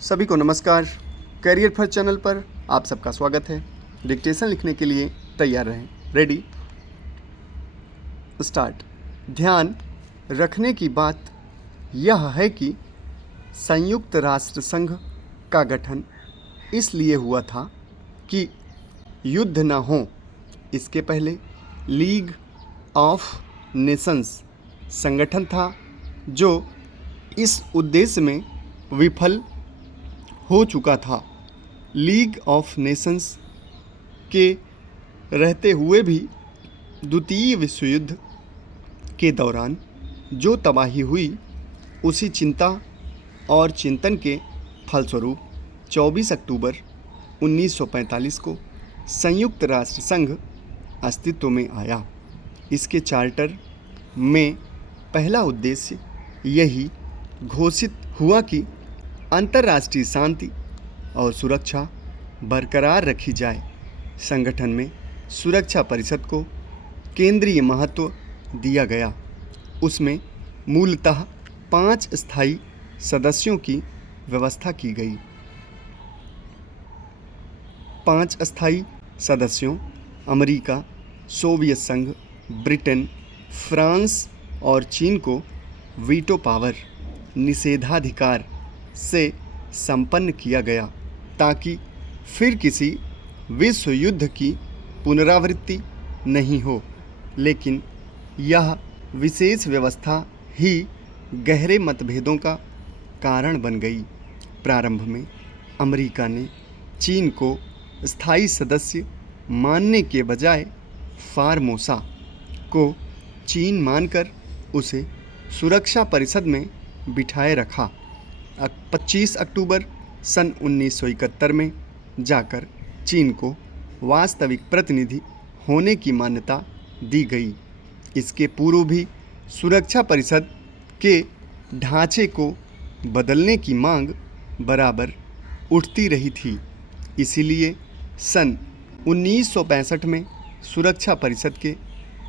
सभी को नमस्कार। करियर फर्स्ट चैनल पर आप सबका स्वागत है। डिक्टेशन लिखने के लिए तैयार रहें। Ready, start. ध्यान रखने की बात यह है कि संयुक्त राष्ट्र संघ का गठन इसलिए हुआ था कि युद्ध न हो। इसके पहले लीग ऑफ नेशंस संगठन था जो इस उद्देश्य में विफल हो चुका था। लीग ऑफ नेशंस के रहते हुए भी द्वितीय विश्व युद्ध के दौरान जो तबाही हुई, उसी चिंता और चिंतन के फलस्वरूप 24 अक्टूबर 1945 को संयुक्त राष्ट्र संघ अस्तित्व में आया। इसके चार्टर में पहला उद्देश्य यही घोषित हुआ कि अंतर्राष्ट्रीय शांति और सुरक्षा बरकरार रखी जाए। संगठन में सुरक्षा परिषद को केंद्रीय महत्व दिया गया। उसमें मूलतः 5 स्थायी सदस्यों की व्यवस्था की गई। 5 स्थायी सदस्यों अमेरिका, सोवियत संघ, ब्रिटेन, फ्रांस और चीन को वीटो पावर, निषेधाधिकार से संपन्न किया गया ताकि फिर किसी विश्व युद्ध की पुनरावृत्ति नहीं हो। लेकिन यह विशेष व्यवस्था ही गहरे मतभेदों का कारण बन गई। प्रारंभ में अमेरिका ने चीन को स्थायी सदस्य मानने के बजाय फार्मोसा को चीन मानकर उसे सुरक्षा परिषद में बिठाए रखा। 25 अक्टूबर सन 1971 में जाकर चीन को वास्तविक प्रतिनिधि होने की मान्यता दी गई। इसके पूर्व भी सुरक्षा परिषद के ढांचे को बदलने की मांग बराबर उठती रही थी। इसीलिए सन 1965 में सुरक्षा परिषद के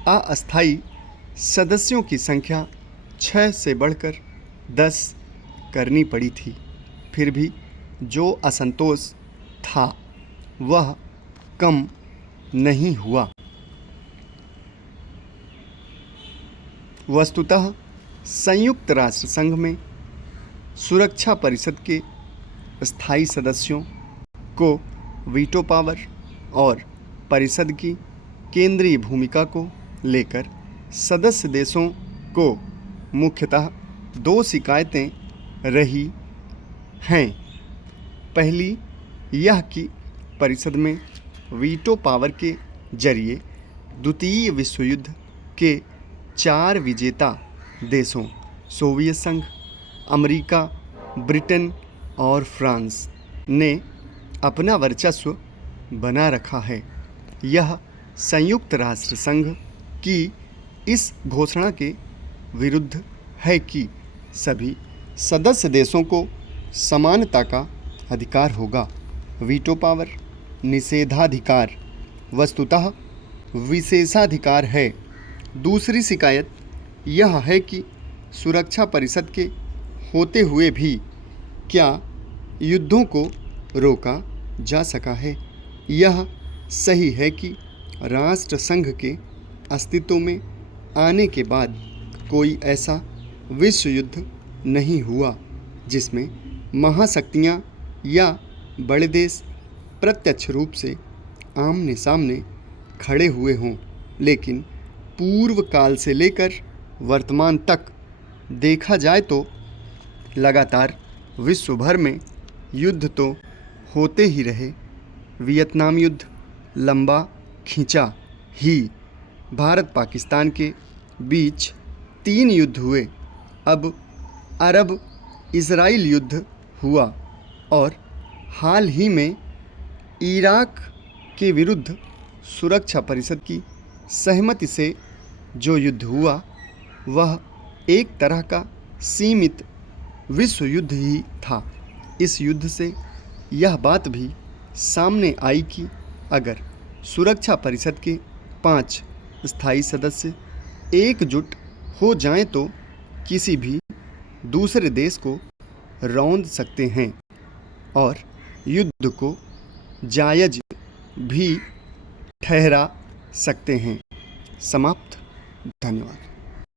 अस्थायी सदस्यों की संख्या 6 से बढ़कर 10 करनी पड़ी थी। फिर भी जो असंतोष था वह कम नहीं हुआ। वस्तुतः संयुक्त राष्ट्र संघ में सुरक्षा परिषद के स्थायी सदस्यों को वीटो पावर और परिषद की केंद्रीय भूमिका को लेकर सदस्य देशों को मुख्यतः 2 शिकायतें रही हैं। पहली यह कि परिषद में वीटो पावर के जरिए द्वितीय विश्व युद्ध के 4 विजेता देशों सोवियत संघ, अमेरिका, ब्रिटेन और फ्रांस ने अपना वर्चस्व बना रखा है। यह संयुक्त राष्ट्र संघ की इस घोषणा के विरुद्ध है कि सभी सदस्य देशों को समानता का अधिकार होगा। वीटो पावर निषेधाधिकार वस्तुतः विशेषाधिकार है। दूसरी शिकायत यह है कि सुरक्षा परिषद के होते हुए भी क्या युद्धों को रोका जा सका है। यह सही है कि राष्ट्र संघ के अस्तित्व में आने के बाद कोई ऐसा विश्व युद्ध नहीं हुआ जिसमें महाशक्तियाँ या बड़े देश प्रत्यक्ष रूप से आमने सामने खड़े हुए हों। लेकिन पूर्व काल से लेकर वर्तमान तक देखा जाए तो लगातार विश्व भर में युद्ध तो होते ही रहे। वियतनाम युद्ध लंबा खिंचा ही। भारत पाकिस्तान के बीच 3 युद्ध हुए। अब अरब इजराइल युद्ध हुआ और हाल ही में इराक के विरुद्ध सुरक्षा परिषद की सहमति से जो युद्ध हुआ वह एक तरह का सीमित विश्व युद्ध ही था। इस युद्ध से यह बात भी सामने आई कि अगर सुरक्षा परिषद के 5 स्थायी सदस्य एकजुट हो जाएं तो किसी भी दूसरे देश को रौंद सकते हैं। और युद्ध को जायज़ भी ठहरा सकते हैं। समाप्त। धन्यवाद।